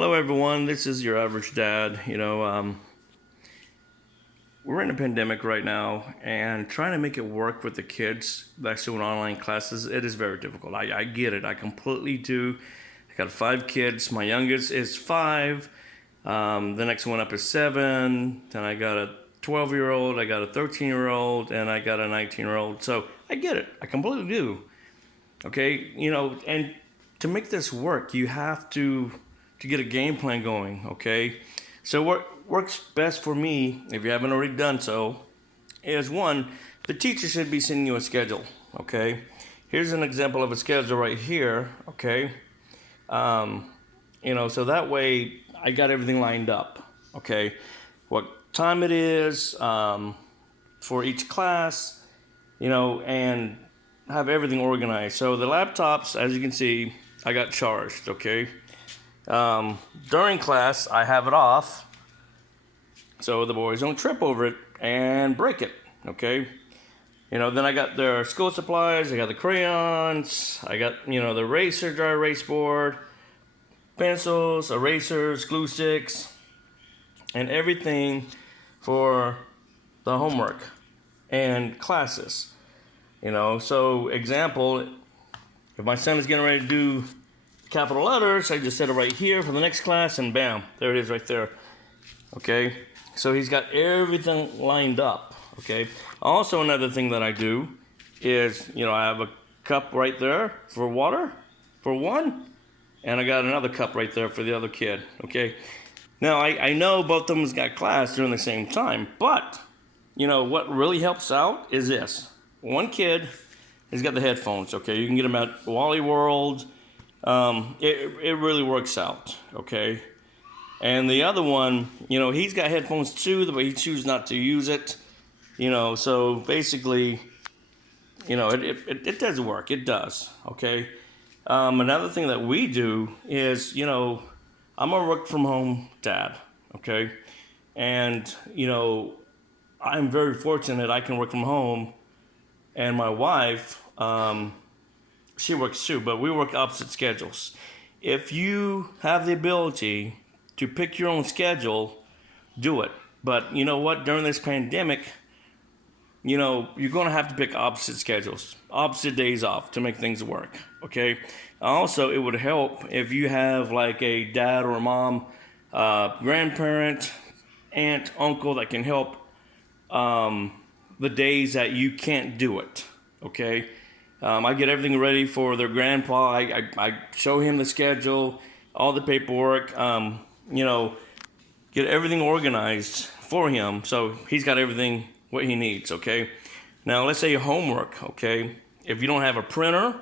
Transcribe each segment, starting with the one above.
Hello, everyone. This is your average dad. We're in a pandemic right now, and trying to make it work with the kids that's doing online classes, it is very difficult. I get it. I completely do. I got 5 kids. My youngest is 5. The next one up is 7. Then I got a 12-year-old. I got a 13-year-old, and I got a 19-year-old. So I get it. I completely do. Okay, and to make this work, you have to get a game plan going. Okay, so what works best for me, if you haven't already done so, is one, the teacher should be sending you a schedule. Okay, here's an example of a schedule right here. Okay, so that way I got everything lined up. Okay, what time it is for each class, and have everything organized. So the laptops, as you can see, I got charged. Okay, during class I have it off so the boys don't trip over it and break it. Okay, then I got their school supplies. I got the crayons. I got the eraser, dry erase board, pencils, erasers, glue sticks, and everything for the homework and classes. So example, if my son is getting ready to do capital letters, I just set it right here for the next class, and bam, there it is right there. Okay, so he's got everything lined up. Okay, also another thing that I do is, I have a cup right there for water for one, and I got another cup right there for the other kid. Okay, now I know both of them got class during the same time, but what really helps out is this. One kid has got the headphones. Okay, you can get them at Wally World. It really works out. Okay, and the other one, he's got headphones too, but he chooses not to use it. So basically, it does work. It does. Okay. Another thing that we do is, I'm a work from home dad. Okay, and I'm very fortunate I can work from home. And my wife, she works too, but we work opposite schedules. If you have the ability to pick your own schedule, do it. But you know what? During this pandemic, you're going to have to pick opposite schedules, opposite days off to make things work. Okay. Also, it would help if you have like a dad or a mom, grandparent, aunt, uncle that can help the days that you can't do it. Okay, I get everything ready for their grandpa. I show him the schedule, all the paperwork. Get everything organized for him so he's got everything what he needs. Okay, now let's say homework. Okay, if you don't have a printer,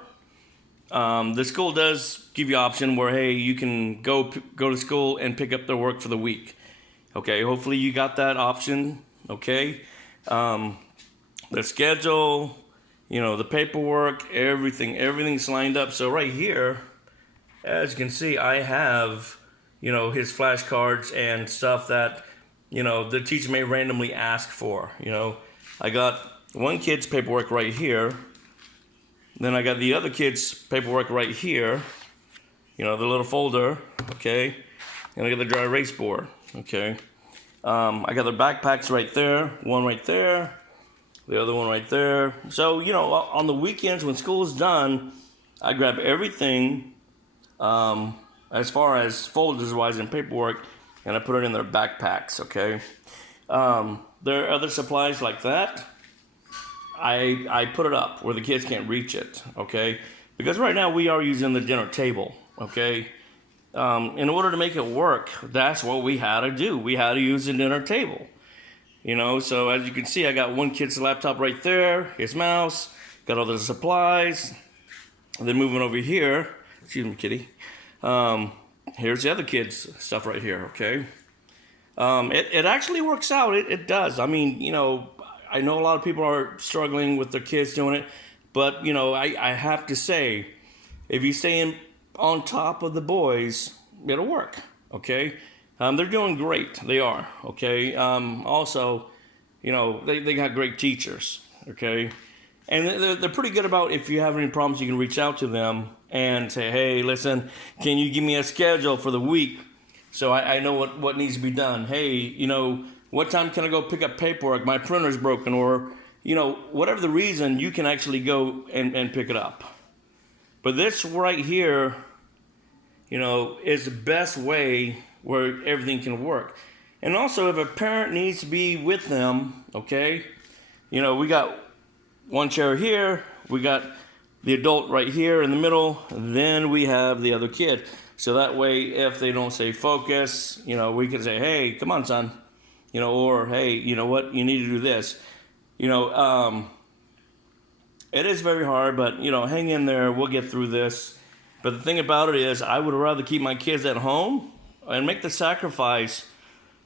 the school does give you an option where, hey, you can go to school and pick up their work for the week. Okay, hopefully you got that option. Okay. The schedule, the paperwork, everything's lined up. So right here, as you can see, I have, his flashcards and stuff that, the teacher may randomly ask for. I got one kid's paperwork right here. Then I got the other kid's paperwork right here. The little folder, okay? And I got the dry erase board, okay? I got the backpacks right there, one right there, the other one right there. So, on the weekends when school is done, I grab everything as far as folders-wise and paperwork, and I put it in their backpacks, okay? There are other supplies like that. I put it up where the kids can't reach it, okay? Because right now we are using the dinner table, okay? In order to make it work, that's what we had to do. We had to use the dinner table. So as you can see, I got one kid's laptop right there, his mouse, got all the supplies. And then moving over here, excuse me, kitty. Here's the other kid's stuff right here, okay? It actually works out. It does. I mean, I know a lot of people are struggling with their kids doing it, but, I have to say, if you stay on top of the boys, it'll work, okay? They're doing great. They are, okay? Also, they got great teachers, okay? And they're pretty good about, if you have any problems, you can reach out to them and say, hey, listen, can you give me a schedule for the week So I know what needs to be done. Hey, what time can I go pick up paperwork? My printer's broken, or, whatever the reason, you can actually go and pick it up. But this right here, is the best way where everything can work. And also, if a parent needs to be with them, okay, we got one chair here, we got the adult right here in the middle, then we have the other kid. So that way, if they don't stay focused, we can say, hey, come on, son, or hey, you know what, you need to do this. It is very hard, but, hang in there, we'll get through this. But the thing about it is, I would rather keep my kids at home and make the sacrifice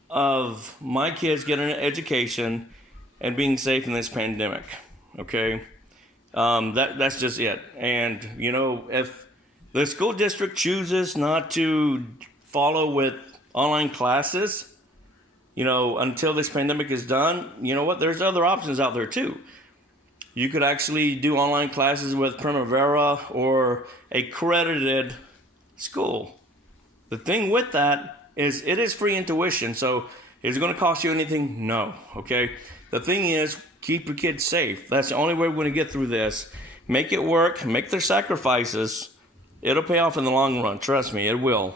of my kids getting an education and being safe in this pandemic, okay? That's just it. And, if the school district chooses not to follow with online classes, until this pandemic is done, you know what? There's other options out there too. You could actually do online classes with Primavera or a accredited school. The thing with that is it is free tuition, so is it going to cost you anything? No, okay? The thing is, keep your kids safe. That's the only way we're going to get through this. Make it work, make their sacrifices. It'll pay off in the long run. Trust me, it will.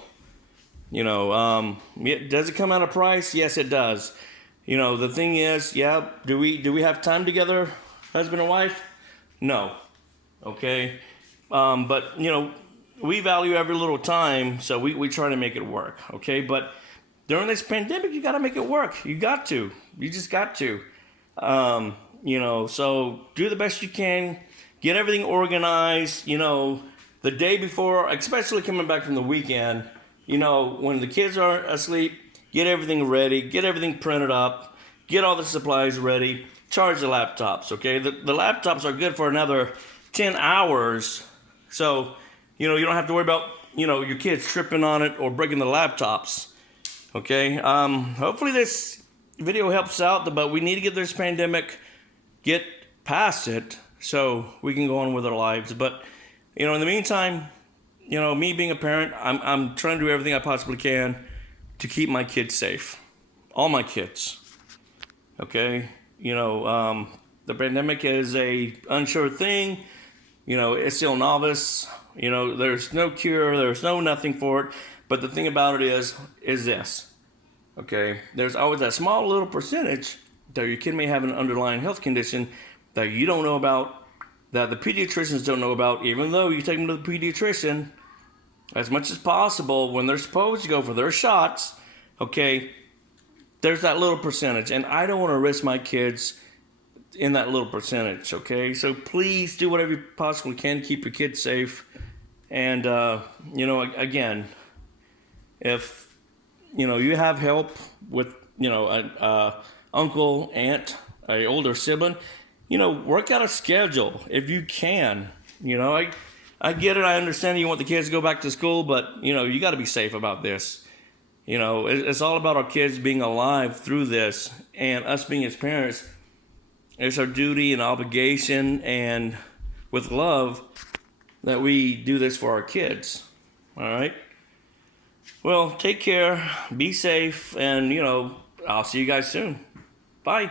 Does it come at a price? Yes, it does. The thing is, do we have time together, husband and wife? No. Okay? But, we value every little time, so we try to make it work. Okay? But during this pandemic, you got to make it work. You got to. You just got to. So do the best you can. Get everything organized, the day before, especially coming back from the weekend, when the kids are asleep, get everything ready, get everything printed up, get all the supplies ready, charge the laptops, okay? The laptops are good for another 10 hours, so, you don't have to worry about, your kids tripping on it or breaking the laptops, okay? Hopefully this video helps out, but we need to get this pandemic, get past it, so we can go on with our lives. But, in the meantime, me being a parent, I'm trying to do everything I possibly can to keep my kids safe. All my kids. Okay? The pandemic is a unsure thing. It's still novice. There's no cure. There's no nothing for it. But the thing about it is this. Okay? There's always that small little percentage that your kid may have an underlying health condition that you don't know about, that the pediatricians don't know about, even though you take them to the pediatrician as much as possible when they're supposed to go for their shots, okay, there's that little percentage. And I don't want to risk my kids in that little percentage, okay? So please do whatever you possibly can to keep your kids safe. And, again, if, you have help with, an uncle, aunt, an older sibling, work out a schedule if you can. I get it. I understand you want the kids to go back to school, but, you got to be safe about this. It's all about our kids being alive through this, and us being as parents, it's our duty and obligation and with love that we do this for our kids. All right? Well, take care, be safe, and, I'll see you guys soon. Bye.